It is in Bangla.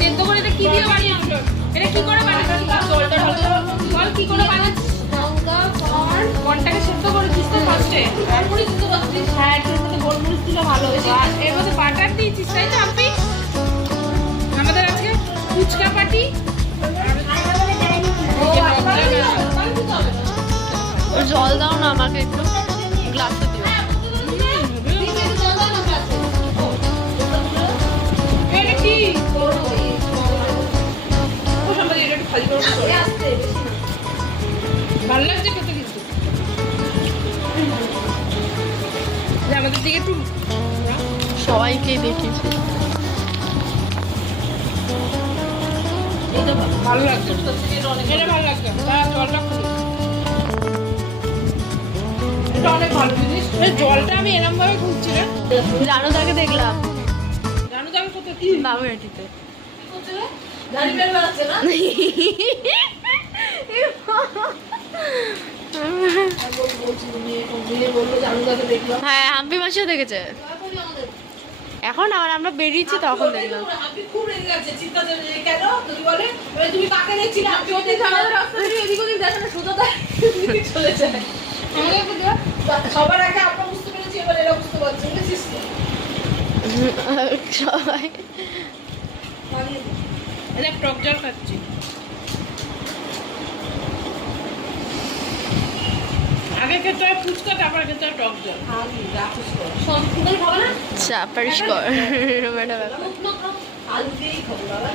সেদ্ধ করে এটা কি দিয়ে বানিয়েছো? এটা কি করে বানাচ্ছিস? জলটা বল কি করে বানাচ্ছিস? কর্নটাকে সেদ্ধ করেছিস তো ফার্স্টে, তারপরে সেদ্ধ করছিস। হ্যাঁ, এর মধ্যে গোলমরিচ দিলে ভালো হবে। আর এর মধ্যে বাটার দিয়েছিস, তাই তো আপনি? আমাদের আজকে ফুচকা পাটি। জল দাও না আমাকে একটু, গ্লাসে দিও। এটা কি? ভালো লাগছে খেতে কিন্তু। আমাদের দিকে একটু সবাইকেই দেখিয়েছি। ভালো লাগছে, এটা ভালো লাগছে। জলটা এটা অনেক ভালো জিনিস। জলটা আমি এরম ভাবে খুঁজছি না। জানো তাকে দেখলাম জানো যাবে কোথায়? কি বাবুরাটিতে। হ্যাঁ, হাম্পি মাসিও দেখেছে। এখন আবার আমরা বেরিয়েছি তখন দেখলাম। খুব রেগে গেছে, চিন্তা কেন তুমি বলে তুমি কাকে দেখছিলে? আমি ওদের আমাদের রাস্তা দিয়ে এদিক ওদিক দেখে না, সোজা চলে যায়। সবার আগে আমরা বুঝতে পেরেছি, এবার এরা বুঝতে পারছে। বুঝেছিস সবাই এটা টক জল খাচ্ছি। আগে খেতে হয় ফুচকা, তারপর খেতে হয় টক জল। চা পরিষ্কার ম্যাডাম। আলু দিয়েই খাবো বাবা।